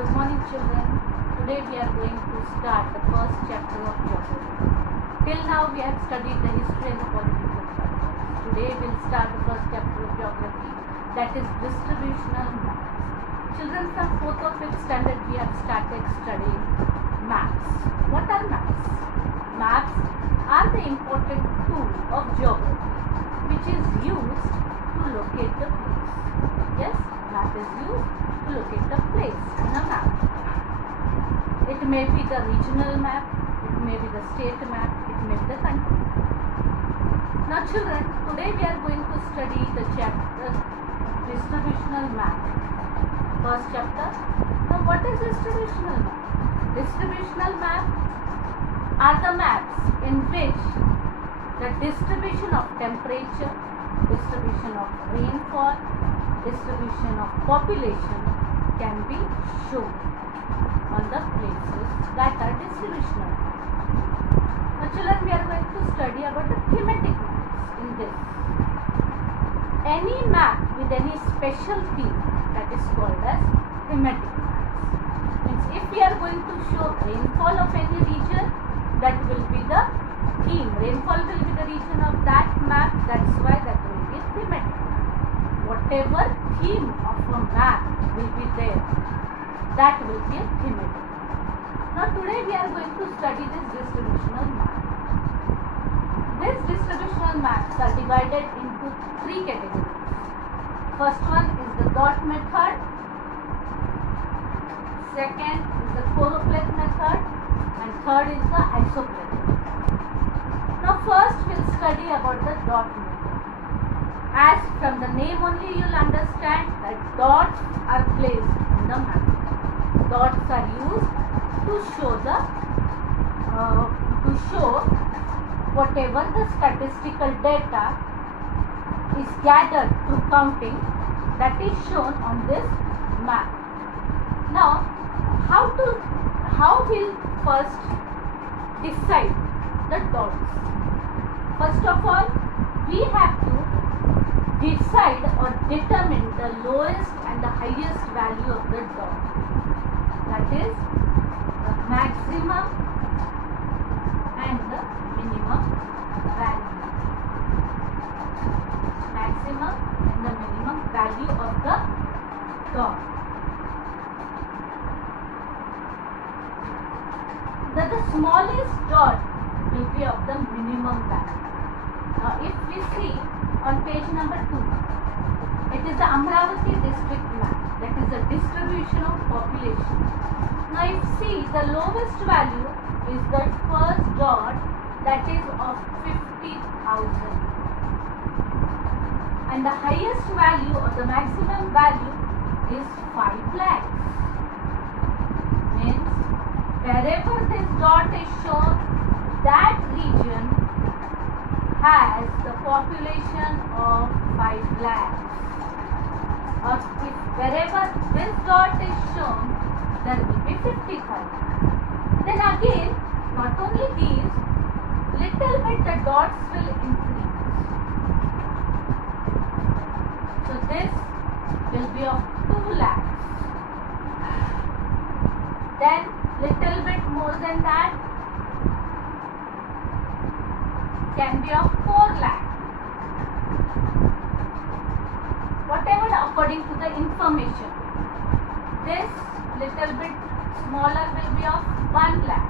Good morning, children. Today we are going to start the first chapter of geography. Till now we have studied the history and the political factors. Today we will start the first chapter of geography, that is distributional maps. Children, from 4th or 5th standard we have started studying maps. What are maps? Maps are the important tool of geography which is used to locate the place. Yes, map is used to locate the place in a map. It may be the regional map, it may be the state map, it may be the country. Now children, today we are going to study the chapter distributional map. First chapter. Now what is distributional map? Distributional map are the maps in which the distribution of temperature, distribution of rainfall, distribution of population can be shown on the places that are distributional. Now children, we are going to study about the thematic maps in this. Any map with any special theme, that is called as thematic maps. Means if we are going to show rainfall of any region, that will be the theme. Rainfall will be the region of that map, that's why that will be thematic. Whatever theme of a map will be there, that will be a thematic. Now today we are going to study this distributional map. These distributional maps are divided into 3 categories. First one is the dot method, second is the choropleth method, and third is the isopleth method. Now first we will study about the dot method. As from the name only you will understand that dots are placed in the map. Dots are used to show whatever the statistical data is gathered through counting, that is shown on this map. Now how we'll first decide the dots? First of all, we have to decide or determine the lowest and the highest value of the dot. That is the maximum and the minimum value. Maximum and the minimum value of the dot. The smallest dot will be of the minimum value. Now if we see on page number 2, it is the Amravati district map, that is the distribution of population. Now if see, the lowest value is the first dot, that is of 50,000, and the highest value or the maximum value is 5 lakhs. Means wherever this dot is shown, that region has the population of 5 lakhs. Or if wherever this dot is shown, there will be 50,000. Then again, not only these, little bit the dots will increase. So this will be of 2 lakhs. Then little bit more than that can be of 4 lakhs. Whatever according to the information. This little bit smaller will be of 1 lakh.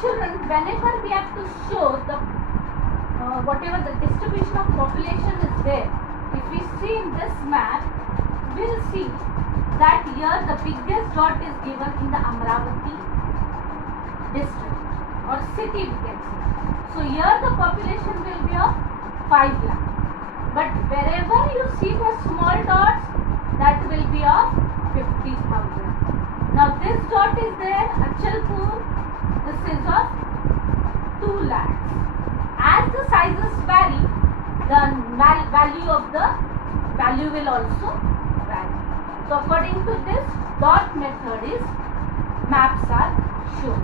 Children, whenever we have to show the whatever the distribution of population is there, if we see in this map, we will see that here the biggest dot is given in the Amravati district or city, we can say. So here the population will be of 5 5 lakh. But wherever you see the small dots, that will be of 50,000. Now this dot is there, Achalpur, this is of 2 lakhs. As the sizes vary, the value will also vary. So according to this, dot method is maps are shown.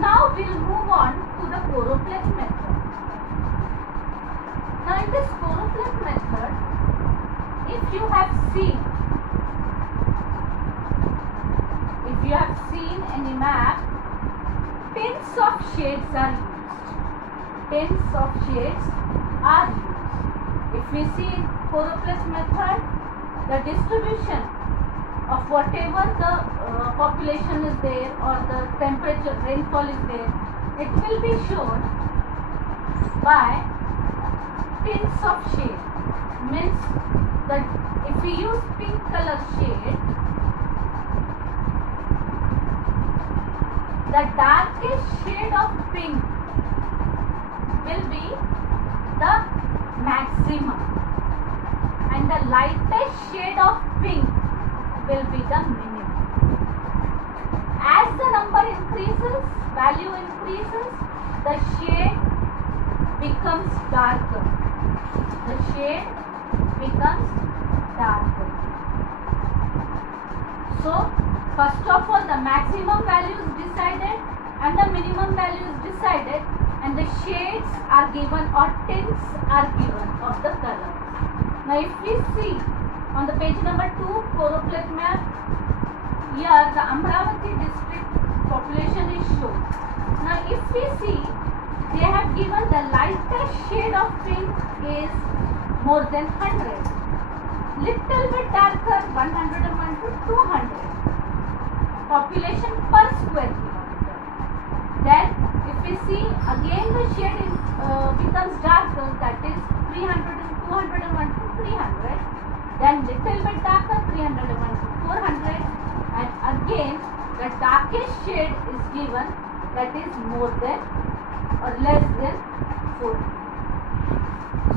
Now we will move on to the choropleth method. Now in this choropleth method, if you have seen any map, tens of shades are used. Tens of shades are used. If we see choropleth method, the distribution of whatever the population is there or the temperature rainfall is there, it will be shown by tints of shade. Means that if we use pink color shade, the darkest shade of pink will be the maximum and the lightest shade of pink will be the minimum. As the number increases, value increases, the shade becomes darker. The shade becomes darker. So, first of all, the maximum value is decided and the minimum value is decided, and the shades are given or tints are given of the color. Now, if we see on the page number 2, choropleth map, here the Amravati district population is shown. Now, if we see, they have given the lightest shade of pink is more than 100. Little bit darker, 101 to 200. Population per square kilometer. Then, if we see again the shade becomes darker, that is 300 and 201 to 300. Then little bit darker, 301 to 400. And again, the darkest shade is given, that is more than or less than 400.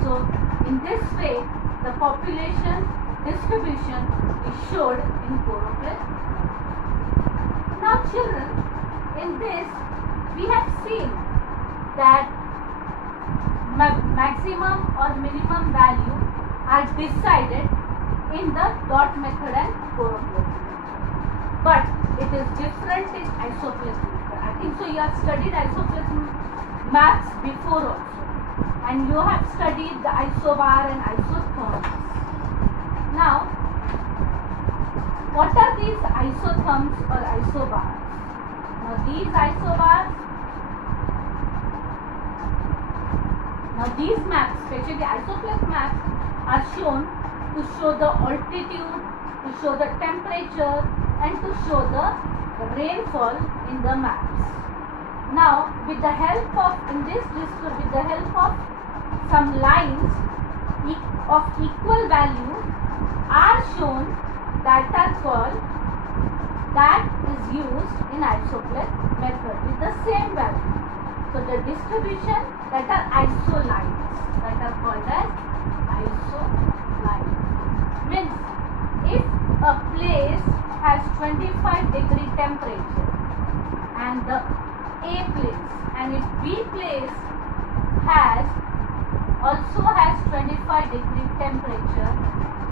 So, in this way, the population distribution is shown in choropleth. Now children, in this we have seen that maximum or minimum value are decided in the dot method and choropleth method. But it is different in isopleth method. I think so you have studied isopleth maps before also. And you have studied the isobar and isotherms. Now, what are these isotherms or isobars? Now, these maps, especially isopleth maps, are shown to show the altitude, to show the temperature, and to show the rainfall in the maps. Now, with the help of some lines of equal value are shown that is used in isopleth method with the same value. So the distribution that are isolines, that are called as isolines. Means if a place has 25-degree temperature and the A place, and if B place also has 25-degree temperature,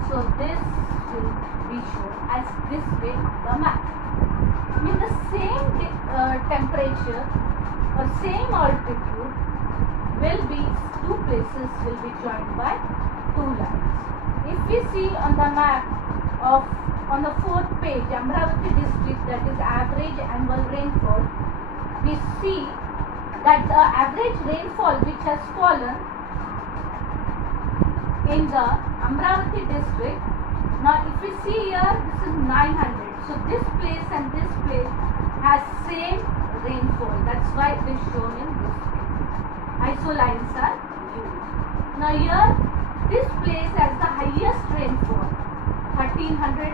so this will be shown as this way on the map. I mean the same temperature or same altitude will be, two places will be joined by two lines. If we see on the map on the 4th page, Amravati district, that is average annual rainfall, we see that the average rainfall which has fallen in the Amravati district, now if we see here, this is 900. So this place and this place has same rainfall. That's why it is shown in this way. Isolines are used. Now here, this place has the highest rainfall, 1300.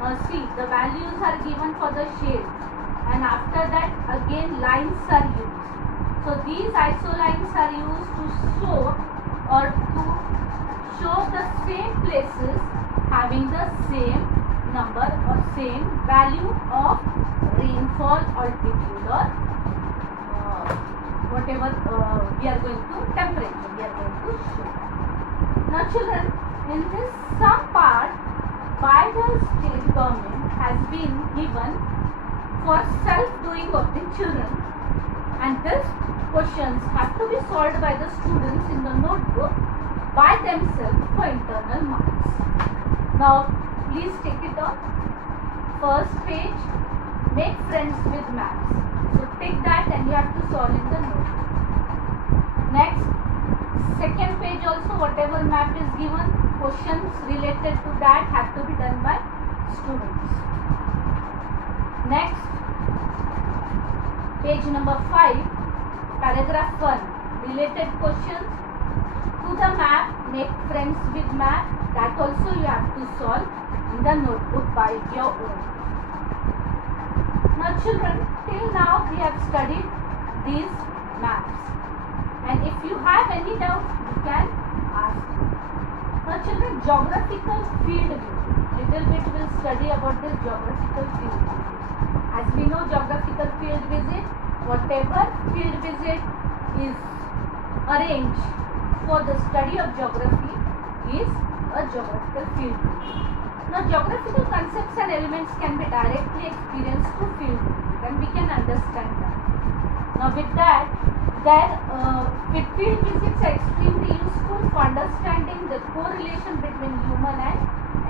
Now see, the values are given for the shades, and after that again lines are used. So these isolines are used to show places having the same number or same value of rainfall, altitude, or whatever we are going to temperature we are going to show. Now children, in this some part by the state government has been given for self-doing of the children, and these questions have to be solved by the students in the notebook by themselves for internal marks. Now please take it on. First page, make friends with maps. So take that and you have to solve in the notebook. Next, second page also, whatever map is given, questions related to that have to be done by students. Next, page number 5, paragraph 1, related questions to the map, make friends with map. That also you have to solve in the notebook by your own. Now children, till now we have studied these maps, and if you have any doubt you can ask me. Now children, geographical field view. Little bit we will study about this geographical field view. As we know, geographical field visit, whatever field visit is arranged for the study of geography is a geographical field visit. Now geographical concepts and elements can be directly experienced through field visit, and we can understand that. Now with that, with field visits are extremely useful for understanding the correlation between human and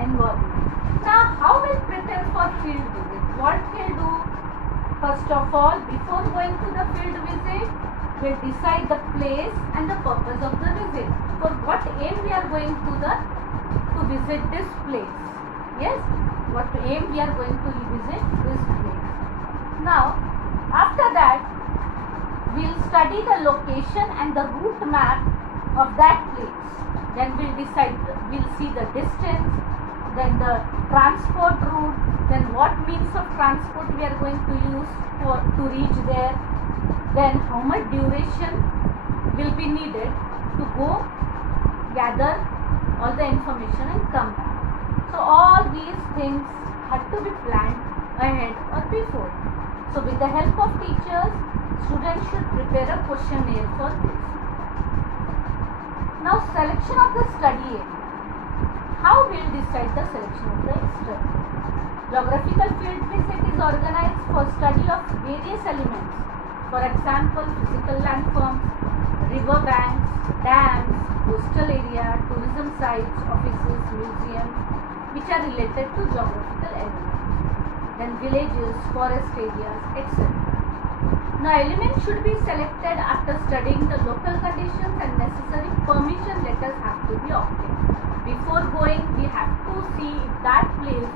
environment. Now how we'll prepare for field visit? What we'll do? First of all, before going to the field visit, we'll decide the place and the purpose of the visit. For what aim we are going to visit this place. Yes, what aim we are going to visit this place. Now, after that, we'll study the location and the route map of that place. Then we'll decide, we'll see the distance, then the transport route, then what means of transport we are going to use to reach there, then how much duration will be needed to go gather all the information and come back. So all these things had to be planned ahead or before. So with the help of teachers, students should prepare a questionnaire for this. Now selection of the study area. How will decide the selection of the study? Geographical field visit is organized for study of various elements. For example, physical landforms, river banks, dams, coastal area, tourism sites, offices, museums, which are related to geographical elements. Then villages, forest areas, etc. Now elements should be selected after studying the local conditions, and necessary permission letters have to be obtained. Before going, we have to see if that place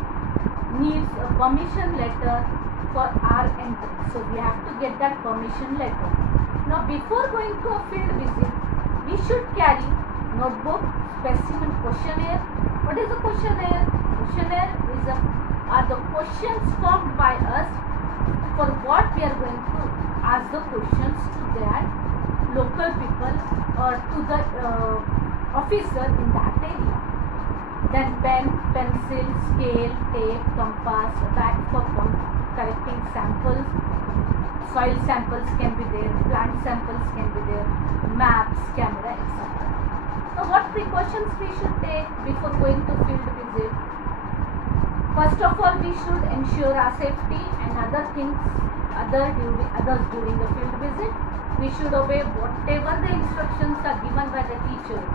needs a permission letter for our entry. So we have to get that permission letter. Now before going to a field visit, we should carry notebook, specimen, questionnaire. What is a questionnaire? Questionnaire are the questions formed by us for what we are going to ask the questions to that local people or to the officer in that area. Then pen, pencil, scale, tape, compass, bag for collecting samples. Soil samples can be there, plant samples can be there, maps, camera, etc. So what precautions we should take before going to field visit? First of all, we should ensure our safety and other things, others during the field visit. We should obey whatever the instructions are given by the teachers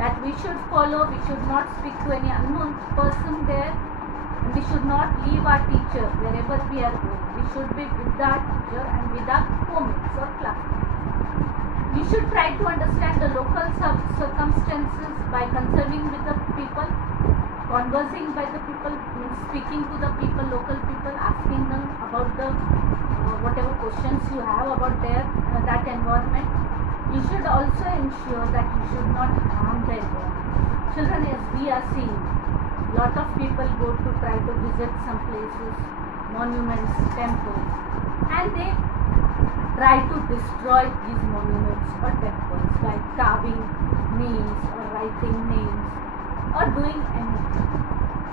that we should follow. We should not speak to any unknown person there, and we should not leave our teacher wherever we are going. We should be with our teacher and with our homemates or classmates. We should try to understand the local circumstances by conversing with the people. Conversing by the people means speaking to the people, local people, asking them about the whatever questions you have about that environment. You should also ensure that you should not harm the environment. Children, as we are seeing, lot of people go to try to visit some places, monuments, temples, and they try to destroy these monuments or temples by carving names or writing names or doing anything.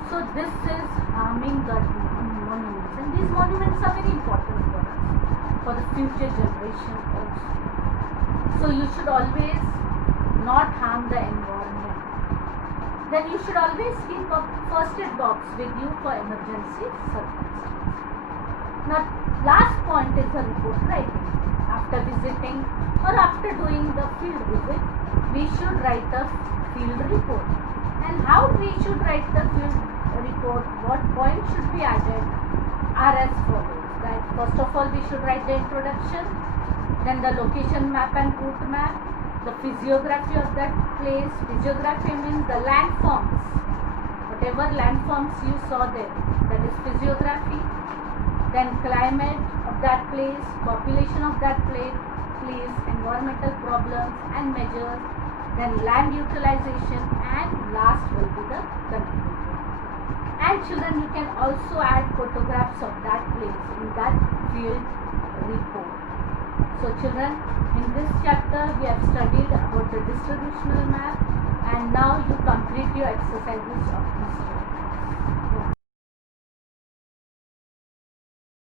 So this is harming the monuments, and these monuments are very important for us, for the future generation also. So you should always not harm the environment. Then you should always keep a first aid box with you for emergency circumstances. Now last point is the report writing. After visiting or after doing the field visit, we should write a field report. And how we should write the field report, what points should be added are as follows. That first of all we should write the introduction, then the location map and route map, the physiography of that place. Physiography means the landforms, whatever landforms you saw there, that is physiography. Then climate of that place, population of that place, environmental problems and measures, then land utilization, and last will be the conclusion. And children, you can also add photographs of that place in that field report. So children, in this chapter we have studied about the distributional map, and now you complete your exercises of history.